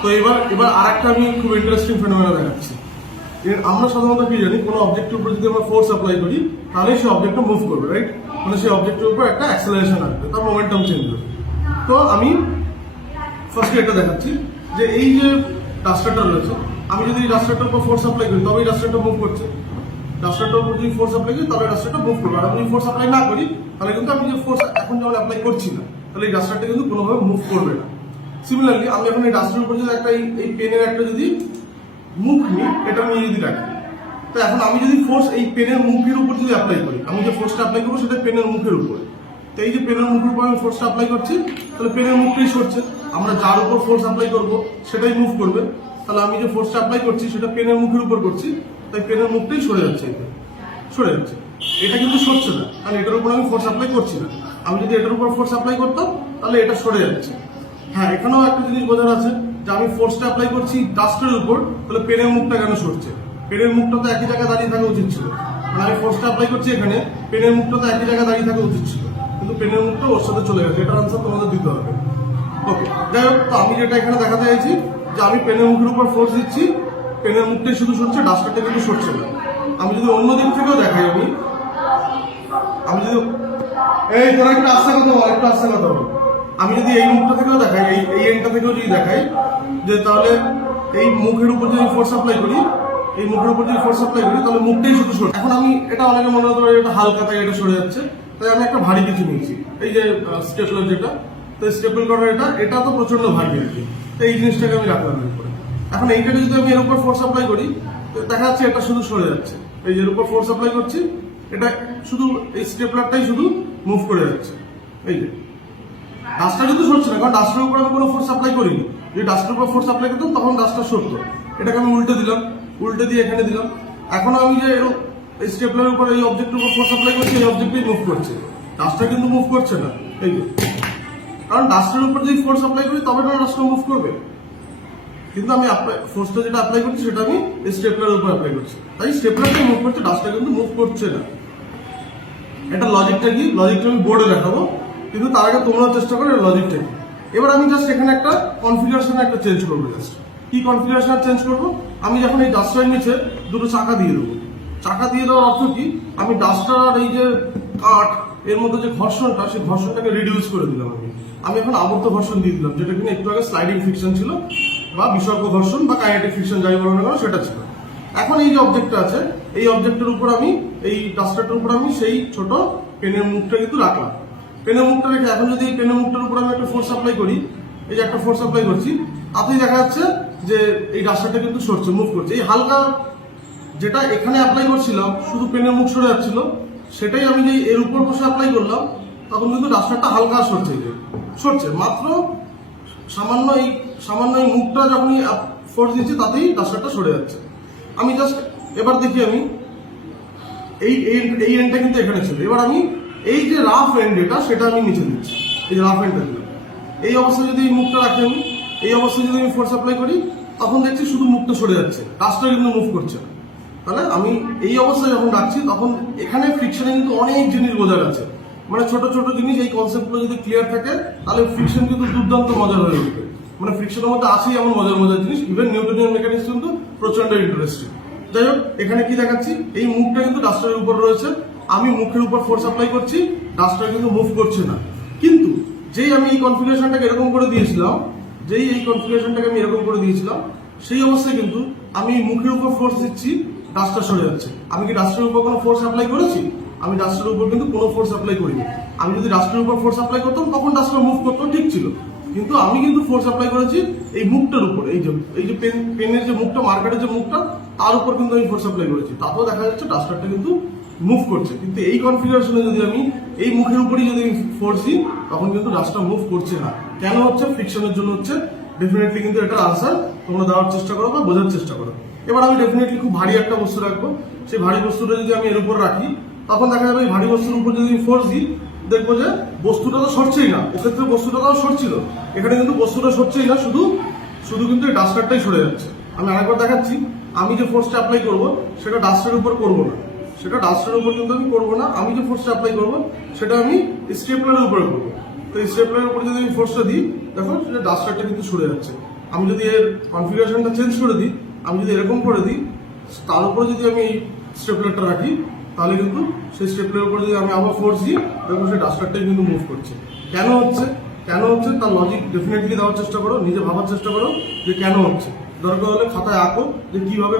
তো এবার এবার আর একটা আমি খুব ইন্টারেস্টিং ফেনোমেনা দেখাচ্ছি। আমরা সাধারণত কি জানি, কোনো অবজেক্টের উপর যদি আমরা ফোর্স অ্যাপ্লাই করি তাহলে সেই অবজেক্টটা মুভ করবে, রাইট? মানে সেই অবজেক্টের উপর একটা অ্যাক্সেলারেশন আসবে, তার মোমেন্টাম চেঞ্জ হবে। তো আমি ফার্স্টে এটা দেখাচ্ছি যে এই যে ডাস্টারটা রয়েছে, আমি যদি এই ডাস্টারটার উপর ফোর্স অ্যাপ্লাই করি তবে এই ডাস্টারটা মুভ করছে। ডাস্টারটার উপর যদি ফোর্স অ্যাপ্লাই করি তাহলে ডাস্টারটা মুভ করবে। আর আমি যদি ফোর্স অ্যাপ্লাই না করি তাহলে কিন্তু আমি যে ফোর্স এখন যেমন অ্যাপ্লাই করছি না, তাহলে এই ডাস্টারটা কিন্তু কোনোভাবে মুভ করবে না। সিমিলারলি আমি এখন এই ডাস্টারের উপর যদি একটা এই পেনের একটা যদি মুখ নিই, এটা নিয়ে যদি রাখি, তো এখন আমি যদি ফোর্স এই পেনের মুখের উপর যদি অ্যাপ্লাই করি, আমি যে ফোর্সটা অ্যাপ্লাই করবো সেটা পেনের মুখের উপর। তো এই যে পেনের মুখের উপর আমি ফোর্সটা অ্যাপ্লাই করছি, তাহলে পেনের মুখটাই সরছে। আমরা যার উপর ফোর্স অ্যাপ্লাই করবো সেটাই মুভ করবে। তাহলে আমি যে ফোর্সটা অ্যাপ্লাই করছি সেটা পেনের মুখের উপর করছি, তাই পেনের মুখটাই সরে যাচ্ছে, সরে যাচ্ছে। এটা কিন্তু সরছে না, কারণ এটার উপর আমি ফোর্স অ্যাপ্লাই করছি না। আমি যদি এটার উপর ফোর্স অ্যাপ্লাই করতাম তাহলে এটা সরে যাচ্ছে। হ্যাঁ, এখানেও একটা জিনিস বোঝার আছে যে আমি ফোর্সটা অ্যাপ্লাই করছি ডাস্টের উপর, তাহলে পেনের মুখটা কেন সরছে? পেনের মুখটা তো একই জায়গায় দাঁড়িয়ে থাকা উচিত ছিল। মানে আমি ফোর্সটা অ্যাপ্লাই করছি এখানে, পেনের মুখটা তো একই জায়গায় দাঁড়িয়ে থাকা উচিত ছিল, কিন্তু পেনের মুখটা ওর সাথে চলে গেছে। এটার আনসার তোমাদের দিতে হবে। ওকে, যাই হোক, তো আমি যেটা এখানে দেখাতে চাইছি যে আমি পেনের মুখের উপর ফোর্স দিচ্ছি, পেনের মুখটাই শুধু সরছে, ডাস্টারটা কিন্তু সরছে না। আমি যদি অন্য দিক থেকেও দেখাই, আমি যদি এই তোরা একটু আস্তে কথা বল, একটু আস্তে কথা বল। আমি যদি এই মুখটা থেকেও দেখাই, এই এন্ডটা থেকেও যদি দেখাই, যে তাহলে এই মুখের উপর যদি ফোর্স অ্যাপ্লাই করি, এই মুখের উপর যদি ফোর্স অ্যাপ্লাই করি তাহলে মুখটাই শুধু সরে। এখন আমি এটা অনেকে মনে হতে পারে এটা হালকা, তাই এটা সরে যাচ্ছে, তাই আমি একটা ভারী কিছু নিয়েছি, এই যে স্টেপলার যেটা। তো স্টেপল করার এটা তো প্রচন্ড ভারী আর কি। তো এই জিনিসটাকে আমি রাখলাম এর উপরে। এখন এইটাকে যদি আমি এর উপর ফোর্স অ্যাপ্লাই করি, দেখা যাচ্ছে এটা শুধু সরে যাচ্ছে। এই যে এর উপর ফোর্স অ্যাপ্লাই করছি, এটা শুধু এই স্টেপলারটাই শুধু মুভ করে যাচ্ছে। এই যে ডাস্টার কিন্তু সরছে না, কারণ ডাস্টারের উপর আমি কোনো ফোর্স অ্যাপ্লাই করিনি। যদি ডাস্টারের উপর ফোর্স অ্যাপ্লাই করতাম তখন ডাস্টার সরতো। এটাকে আমি উল্টে দিলাম, উল্টে দিয়ে এখানে দিলাম। এখন আমি যে এই স্টেপলারের উপর এই অবজেক্টের উপর ফোর্স অ্যাপ্লাই করছি, এই অবজেক্টই মুভ করছে, ডাস্টার কিন্তু মুভ করছে না। এই যে, কারণ ডাস্টারের উপর যদি ফোর্স অ্যাপ্লাই করি তবে না ডাস্টার মুভ করবে, কিন্তু আমি ফোর্সটা যেটা অ্যাপ্লাই করছি সেটা আমি স্টেপলারের উপর অ্যাপ্লাই করছি, তাই স্টেপলারটাই মুভ করছে, ডাস্টার কিন্তু মুভ করছে না। এটা লজিকটা কি? লজিকটা আমি বোর্ডে দেখাবো, কিন্তু তার আগে তোমরা চেষ্টা করো লজিকটা কি। এবার আমি জাস্ট এখানে একটা কনফিগারেশন একটা চেঞ্জ করবো। জাস্ট কি কনফিগারেশন চেঞ্জ করবো? আমি যখন এই ডাস্টারের নিচে দুটো চাকা দিয়ে দেবো। চাকা দিয়ে দেওয়ার অর্থ কি? আমি ডাস্টার আর এই যে কাঠ এর মধ্যে যে ঘর্ষণটা, সেই ঘর্ষণটাকে রিডিউস করে দিলাম। আমি এখন আবর্ত ঘর্ষণ দিয়ে দিলাম, যেটা কিনা একটু আগে স্লাইডিং ফ্রিকশন ছিল, বা বিসর্গ ঘর্ষণ বা কাইনেটিক ফ্রিকশন যাই বলো না কেন সেটা ছিল। এখন এই যে অবজেক্টটা আছে, এই অবজেক্টের উপর আমি এই ডাস্টারটার উপর আমি সেই ছোট পেনের মুখটা কিন্তু রাখলাম। পেনের মুখটা রেখে এখন যদি এই পেনের মুখটার উপর আমি একটা ফোর্স অ্যাপ্লাই করি, এই যে একটা ফোর্স অ্যাপ্লাই করছি, তাতেই দেখা যাচ্ছে যে এই ডাস্টারটা কিন্তু সরছে, মুভ করছে। এই হালকা যেটা এখানে অ্যাপ্লাই করছিলাম, শুধু পেনের মুখ সরে যাচ্ছিল, সেটাই আমি যে এর উপর বসে অ্যাপ্লাই করলাম, তখন কিন্তু ডাস্টারটা হালকা সরছে, সরছে মাত্র সামান্য এই মুখটা যখনই ফোর্স দিচ্ছি তাতেই ডাস্টারটা সরে যাচ্ছে। আমি জাস্ট এবার দেখি, আমি এই এন্ডটা কিন্তু এখানে ছিল, এবার আমি এই যে রাফ এন্ড এটা সেটা আমি নিচে দিচ্ছি, এই যে রাফ এন্ডটা দিলাম। এই অবস্থায় যদি এই মুখটা রাখি, আমি এই অবস্থায় যদি আমি ফোর্স অ্যাপ্লাই করি, তখন দেখছি শুধু মুখটা সরে যাচ্ছে, ডাস্টার কিন্তু মুভ করছে না। তাহলে আমি এই অবস্থায় যখন রাখছি, তখন এখানে ফ্রিকশনে কিন্তু অনেক জিনিস বোঝার আছে। মানে ছোট ছোট জিনিস, এই কনসেপ্টগুলো যদি ক্লিয়ার থাকে তাহলে ফ্রিকশন কিন্তু দুর্দান্ত মজার হয়ে উঠবে। মানে ফ্রিকশনের মধ্যে আছেই এমন মজার মজার জিনিস, ইভেন নিউটনিয়ান মেকানিক্স কিন্তু প্রচন্ড ইন্টারেস্টিং। যাই হোক, এখানে কি দেখাচ্ছি, এই মুখটা কিন্তু ডাস্টারের উপর রয়েছে, আমি মুখের উপর ফোর্স অ্যাপ্লাই করছি, ডাস্টার কিন্তু মুভ করছে না। কিন্তু যেই আমি এই কনফিগারেশনটাকে এরকম করে দিয়েছিলাম, সেই অবস্থায় কিন্তু আমি মুখের উপর ফোর্স দিচ্ছি, ডাস্টার সরে যাচ্ছে। আমি কি ডাস্টারের উপর কোনো ফোর্স অ্যাপ্লাই করেছি? আমি ডাস্টারের উপর কিন্তু কোনো ফোর্স অ্যাপ্লাই করিনি। আমি যদি ডাস্টারের উপর ফোর্স অ্যাপ্লাই করতাম তখন ডাস্টার মুভ করতো, ঠিক ছিল। কিন্তু আমি কিন্তু ফোর্স অ্যাপ্লাই করেছি এই মুখটার উপর, এই যে পেনের যে মুখটা, মার্কারের যে মুখটা, তার উপর কিন্তু আমি ফোর্স অ্যাপ্লাই করেছি। তাতেও দেখা যাচ্ছে ডাস্টারটা কিন্তু মুভ করছে। কিন্তু এই কনফিগারেশনে যদি আমি এই মুখের উপরই যদি ফোর্স দিই, তখন কিন্তু ডাস্টার মুভ করছে না। কেন হচ্ছে? ফ্রিকশনের জন্য হচ্ছে। ডেফিনেটলি কিন্তু এটার আনসার তোমরা দেওয়ার চেষ্টা করো বা বোঝার চেষ্টা করো। এবার আমি ডেফিনেটলি খুব ভারী একটা বস্তু রাখবো, সেই ভারী বস্তুটা যদি আমি এর উপর রাখি, তখন দেখা যাবে এই ভারী বস্তুর উপর যদি ফোর্স দিই, দেখবো যে বস্তুটা তো সরছেই না। ওক্ষেত্রে বস্তুটা তো সরছিল, এখানে কিন্তু বস্তুটা সরছেই না, শুধু কিন্তু এই ডাস্টারটাই সরে যাচ্ছে। আমি আরেকবার দেখাচ্ছি, আমি যে ফোর্সটা অ্যাপ্লাই করবো সেটা ডাস্টারের উপর করবো না, আমি যে ফোর্সটা অ্যাপ্লাই করবো সেটা আমি স্টেপলারের উপরে করবো। তো এই স্টেপলারের উপরে যদি আমি ফোর্সটা দিই, দেখো সেটা ডাস্টারটা কিন্তু সরে যাচ্ছে। আমি যদি এর কনফিগারেশনটা চেঞ্জ করে দিই, আমি যদি এরকম করে দিই, তার উপরে যদি আমি এই স্টেপলারটা রাখি, তাহলে কিন্তু সেই স্টেপলারের উপরে যদি আমি আবার ফোর্স দিই, দেখো সেই ডাস্টারটাই কিন্তু মুভ করছে। কেন হচ্ছে তার লজিক ডেফিনেটলি দেওয়ার চেষ্টা করো, নিজে ভাবার চেষ্টা করো যে কেন হচ্ছে। দরকার হলে খাতায় আঁকো যে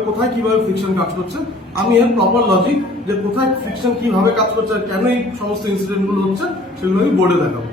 কোথায় কিভাবে ফ্রিকশন কাজ করছে। আমি এর প্রপার লজিক যে কোথায় ফ্রিকশন কিভাবে কাজ করছে আর কেন এই সমস্ত ইনসিডেন্টগুলো হচ্ছে, সেগুলো আমি বোর্ডে দেখাবো।